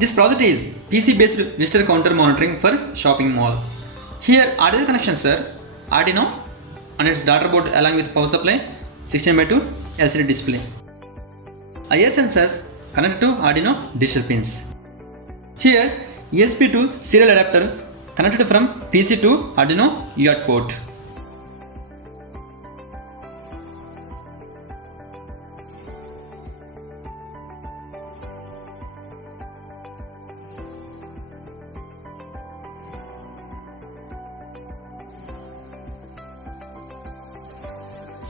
This project is PC based visitor counter monitoring for shopping mall. Here Arduino connections are Arduino and its daughter board along with power supply, 16:2 LCD display. IR sensors connected to Arduino digital pins. Here ESP to serial adapter connected from PC to Arduino UART port.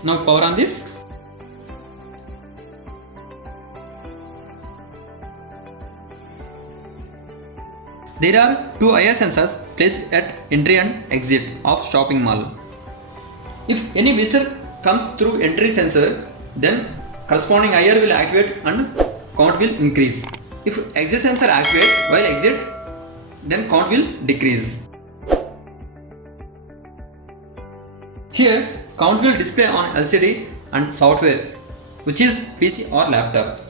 Now power on this. There are two IR sensors placed at entry and exit of shopping mall. If any visitor comes through entry sensor, then corresponding IR will activate and count will increase. If exit sensor activate while exit, then count will decrease. Here count will display on LCD and software, which is PC or laptop.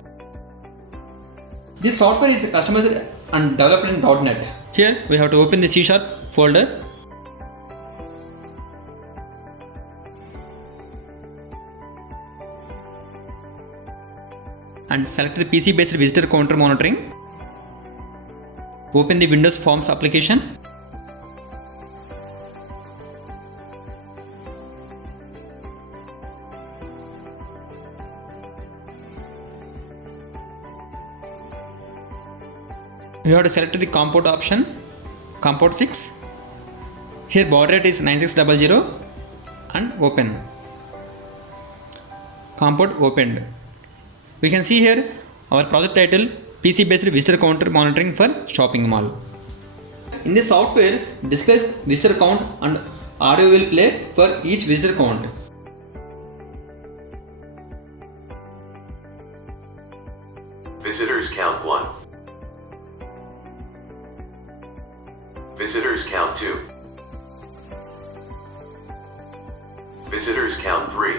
This software is customized and developed in .NET. Here we have to open the C# folder and select the PC based visitor counter monitoring. Open the Windows Forms application. You have to select the COM port option, COM port 6. Here baud rate is 9600 and open. COM port opened. We can see here our project title PC based visitor counter monitoring for shopping mall. In this software displays visitor count and audio will play for each visitor count. Visitors count 1. Visitors count 2. Visitors count 3.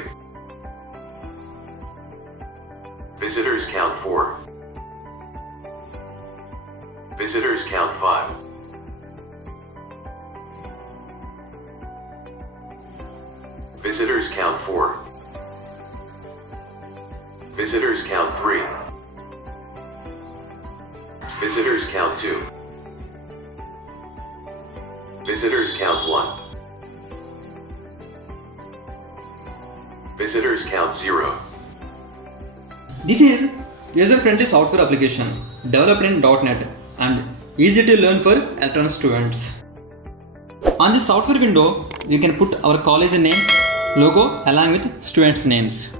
Visitors count 4. Visitors count 5. Visitors count 4. Visitors count 3. Visitors count 2. Visitors count 1. Visitors count 0. This is user-friendly software application developed in .NET and easy to learn for electronics students. On this software window, we can put our college name, logo along with students' names.